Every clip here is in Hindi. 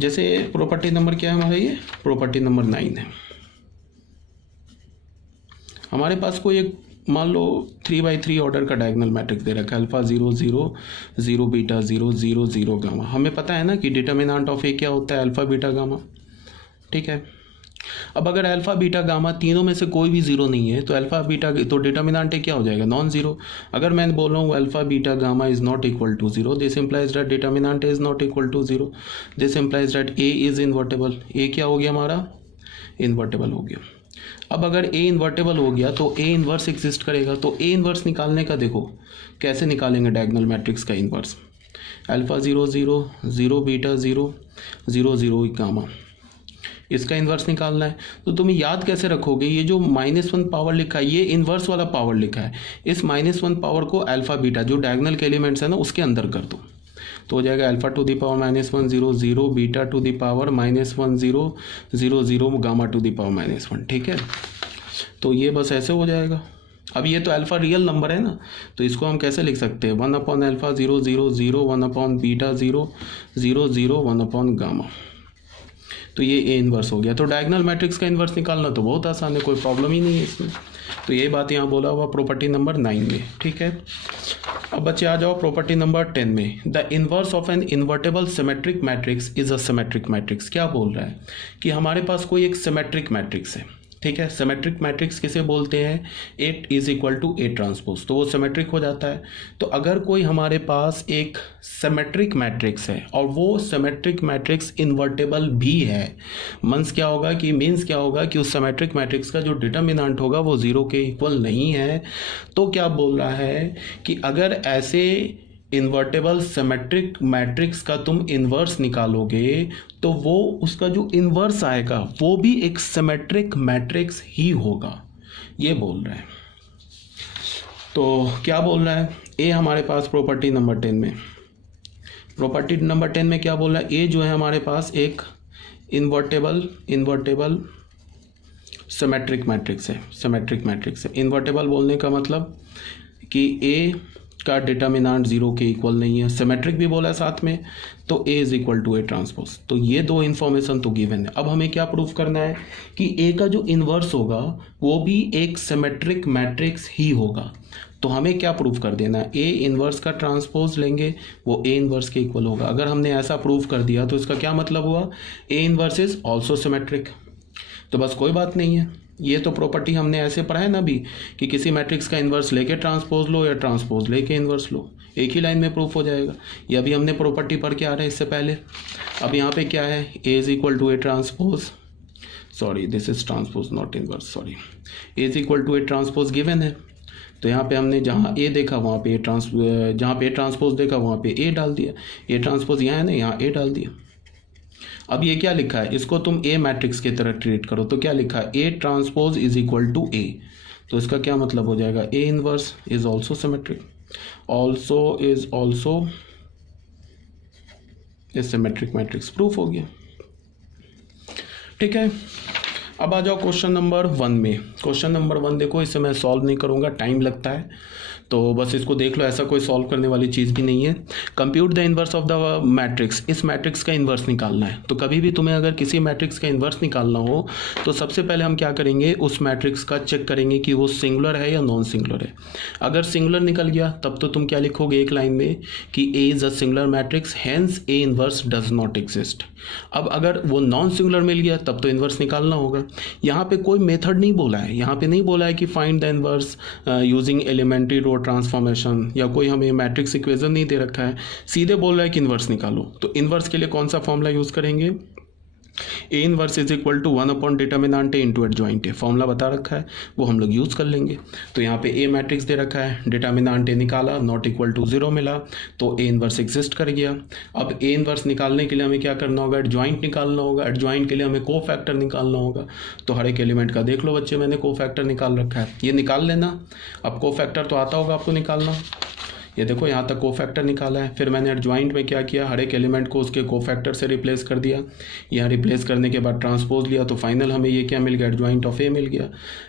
जैसे प्रॉपर्टी नंबर क्या है हमारा, ये प्रॉपर्टी नंबर 9 है। हमारे पास कोई एक मान लो 3/3 ऑर्डर का डायगोनल मैट्रिक्स दे रखा है, अल्फा 0 0 0 बीटा 0 0 0 गामा। हमें पता है ना कि डिटर्मिनेंट ऑफ ए क्या होता है, अल्फा बीटा गामा। ठीक है, अब अगर अल्फा बीटा गामा तीनों में से कोई भी जीरो नहीं है तो अल्फा बीटा तो डिटर्मिनेंट क्या हो जाएगा, नॉन जीरो। अगर मैं बोल रहा हूँ alpha beta gamma is not equal to zero, this implies that determinant is not equal to zero, this implies that A is invertible. A क्या हो गया हमारा, इन्वर्टेबल हो गया। अब अगर ए इन्वर्टेबल हो गया तो ए इन्वर्स एग्जिस्ट करेगा। तो ए इन्वर्स निकालने का देखो कैसे निकालेंगे डायगोनल मैट्रिक्स का इन्वर्स, अल्फा 0 0 0 बीटा 0 0 0 गामा, इसका इन्वर्स निकालना है। तो तुम याद कैसे रखोगे, ये जो -1 पावर लिखा है ये इन्वर्स वाला पावर लिखा है, इस -1 पावर को अल्फा बीटा जो डायगोनल के एलिमेंट्स है ना उसके अंदर कर दो, तो हो जाएगा alpha two the power -1 0 0 beta two the power -1 0 0 0 gamma two the power -1। ठीक है, तो ये बस ऐसे हो जाएगा। अब ये तो अल्फा रियल नंबर है ना, तो इसको हम कैसे लिख सकते हैं, 1/अल्फा 0 0 0 1/बीटा 0 0 0 1 गामा। तो ये ए इन्वर्स हो गया। तो डायगोनल मैट्रिक्स का इन्वर्स निकालना तो बहुत आसान है, कोई प्रॉब्लम ही नहीं है इसमें। तो ये बात यहाँ बोला हुआ प्रॉपर्टी नंबर 9 में। ठीक है, अब बच्चे आ जाओ प्रॉपर्टी नंबर 10 में। The inverse of an invertible symmetric matrix is a symmetric matrix. क्या बोल रहा है कि हमारे पास कोई एक सिमेट्रिक मैट्रिक्स है। ठीक है, सिमेट्रिक मैट्रिक्स किसे बोलते हैं, A is equal to A transpose, तो वो सिमेट्रिक हो जाता है। तो अगर कोई हमारे पास एक सिमेट्रिक मैट्रिक्स है और वो सिमेट्रिक मैट्रिक्स इन्वर्टेबल भी है, मीन्स क्या होगा कि उस सिमेट्रिक मैट्रिक्स का जो डिटर्मिनेंट होगा वो 0 के इक्वल नहीं है। तो क्या बोल रहा है कि अगर ऐसे इन्वर्टेबल सिमेट्रिक मैट्रिक्स का तुम इन्वर्स निकालोगे तो वो उसका जो इन्वर्स आएगा वो भी एक सिमेट्रिक मैट्रिक्स ही होगा, ये बोल रहा है। तो क्या बोल रहा है, ए हमारे पास प्रॉपर्टी नंबर 10 में, प्रॉपर्टी नंबर 10 में क्या बोल रहा है, ए जो है हमारे पास एक इन्वर्टेबल सिमेट्रिक मैट्रिक्स है। सिमेट्रिक मैट्रिक्स है, इन्वर्टेबल बोलने का मतलब कि ए का डिटर्मिनेंट 0 के इक्वल नहीं है, सिमेट्रिक भी बोला है साथ में, तो A is equal to A transpose. तो ये दो इन्फॉर्मेशन तो गिवन है। अब हमें क्या प्रूफ करना है कि ए का जो इन्वर्स होगा वो भी एक सिमेट्रिक मैट्रिक्स ही होगा। तो हमें क्या प्रूफ कर देना है, ए इन्वर्स का ट्रांसपोज लेंगे वो ए इन्वर्स के इक्वल होगा। अगर हमने ऐसा प्रूफ कर दिया तो इसका क्या मतलब हुआ, A inverse is also symmetric. तो बस कोई बात नहीं है, ये तो प्रॉपर्टी हमने ऐसे पढ़ा है ना अभी कि किसी मैट्रिक्स का इन्वर्स लेके ट्रांसपोज लो या ट्रांसपोज लेके इन्वर्स लो, एक ही लाइन में प्रूफ हो जाएगा। ये अभी हमने प्रॉपर्टी पढ़ के आ रहे हैं इससे पहले। अब यहाँ पे क्या है, A is equal to A transpose, sorry this is transpose not inverse, sorry, A is equal to A transpose given है। तो यहाँ पे हमने जहाँ ए देखा वहाँ पे जहाँ पे ए ट्रांसपोज देखा वहाँ पे ए डाल दिया, ए ट्रांसपोज यहाँ है ना, यहाँ ए डाल दिया। अब ये क्या लिखा है, इसको तुम ए मैट्रिक्स की तरह ट्रीट करो, तो क्या लिखा है, A transpose is equal to A. तो इसका क्या मतलब हो जाएगा, A inverse is also symmetric, also A symmetric matrix, proof हो गया। ठीक है, अब आ जाओ क्वेश्चन नंबर 1 में। क्वेश्चन नंबर 1 देखो, इसे मैं सॉल्व नहीं करूँगा, टाइम लगता है, तो बस इसको देख लो, ऐसा कोई सॉल्व करने वाली चीज़ भी नहीं है। Compute the inverse of the matrix, इस मैट्रिक्स का इन्वर्स निकालना है। तो कभी भी तुम्हें अगर किसी मैट्रिक्स का इन्वर्स निकालना हो तो सबसे पहले हम क्या करेंगे, उस मैट्रिक्स का चेक करेंगे कि वो सिंगुलर है या नॉन सिंगुलर है। अगर सिंगुलर निकल गया तब तो तुम क्या लिखोगे एक लाइन में कि A is a singular matrix, hence A inverse does not exist. अब अगर वो नॉन सिंगुलर मिल गया तब तो इन्वर्स निकालना होगा। यहाँ पे कोई मेथड नहीं बोला है, यहाँ पे नहीं बोला है कि find the inverse using elementary row transformation, या कोई हमें मैट्रिक्स इक्वेशन नहीं दे रखा है, सीधे बोल रहा है कि इन्वर्स निकालो। तो इन्वर्स के लिए कौन सा फॉर्मूला यूज़ करेंगे, A inverse is equal to 1 upon determinant A into adjoint A, formula बता रखा है वो हम लोग यूज़ कर लेंगे। तो यहाँ पे ए मैट्रिक्स दे रखा है, डिटर्मिनेंट ए निकाला, नॉट इक्वल टू 0 मिला, तो ए इनवर्स एग्जिस्ट कर गया। अब ए इनवर्स निकालने के लिए हमें क्या करना होगा, एडजॉइंट निकालना होगा। एडजॉइंट के लिए हमें को फैक्टर निकालना होगा। तो हर एक एलिमेंट का देख लो बच्चे, मैंने को फैक्टर निकाल रखा है, ये निकाल लेना। अब को फैक्टर तो आता होगा आपको निकालना, ये देखो यहाँ तक कोफैक्टर निकाला है। फिर मैंने एडजॉइंट में क्या किया, हर एक एलिमेंट को उसके कोफैक्टर से रिप्लेस कर दिया। यहाँ रिप्लेस करने के बाद ट्रांसपोज लिया तो फाइनल हमें ये क्या मिल गया, एडजॉइंट ऑफ ए मिल गया।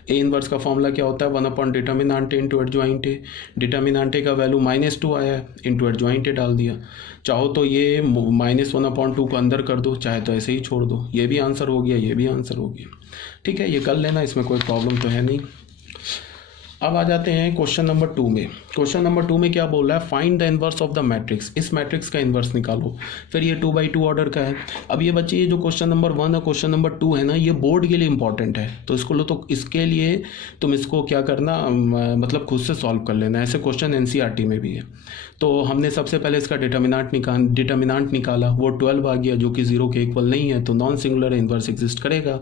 ए इनवर्स का फॉर्मूला क्या होता है, 1 determinant into adjoint A. Determinant A का वैल्यू -2 आया है, इंटू एडजॉइंट ए डाल दिया। चाहो तो ये -1/2 को अंदर कर दो, चाहे तो ऐसे ही छोड़ दो। ये भी आंसर हो गया, ये भी आंसर हो गया। ठीक है, ये कर लेना, इसमें कोई प्रॉब्लम तो है नहीं। अब आ जाते हैं क्वेश्चन नंबर 2 में। क्वेश्चन नंबर 2 में क्या बोल रहा है, find the inverse of the matrix. इस मैट्रिक्स का इनवर्स निकालो। फिर ये 2x2 ऑर्डर का है। अब ये बच्चे, ये जो क्वेश्चन नंबर 1 और क्वेश्चन नंबर 2 है ना, ये बोर्ड के लिए इंपॉर्टेंट है, तो इसको लो, तो इसके लिए तुम इसको क्या करना, मतलब खुद से सॉल्व कर लेना। ऐसे क्वेश्चन एनसीईआरटी में भी है। तो हमने सबसे पहले इसका डिटर्मिनेंट निकाला, वो 12 आ गया, जो कि 0 के इक्वल नहीं है, तो नॉन सिंगुलर इनवर्स एग्जिस्ट करेगा।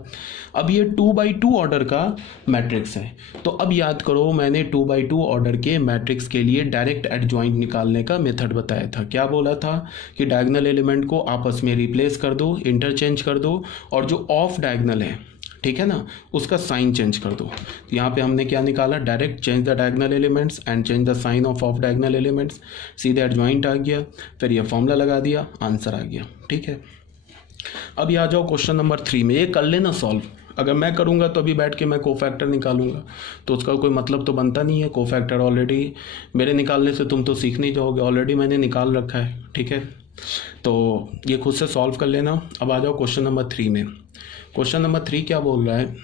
अब ये 2x2 ऑर्डर का मैट्रिक्स है, तो अब याद करो मैंने 2x2 ऑर्डर के मैट्रिक्स के लिए डायरेक्ट एडजॉइंट निकालने का मेथड बताया था। क्या बोला था कि डायगोनल एलिमेंट को आपस में रिप्लेस कर दो, इंटरचेंज कर दो, और जो ऑफ डायगोनल है, ठीक है ना, उसका साइन चेंज कर दो। तो यहाँ पे हमने क्या निकाला, direct change the diagonal elements and change the sign of diagonal elements. सीधे एडजॉइंट आ गया, फिर ये फॉर्मूला लगा दिया, आंसर आ गया। ठीक है, अब ये आ जाओ क्वेश्चन नंबर 3 में। ये कर लेना सॉल्व। अगर मैं करूँगा तो अभी बैठ के मैं कोफैक्टर निकालूंगा, तो उसका कोई मतलब तो बनता नहीं है। कोफैक्टर ऑलरेडी मेरे निकालने से तुम तो सीख नहीं जाओगे, ऑलरेडी मैंने निकाल रखा है। ठीक है, तो ये खुद से सॉल्व कर लेना। अब आ जाओ क्वेश्चन नंबर 3 में। क्वेश्चन नंबर 3 क्या बोल रहा है,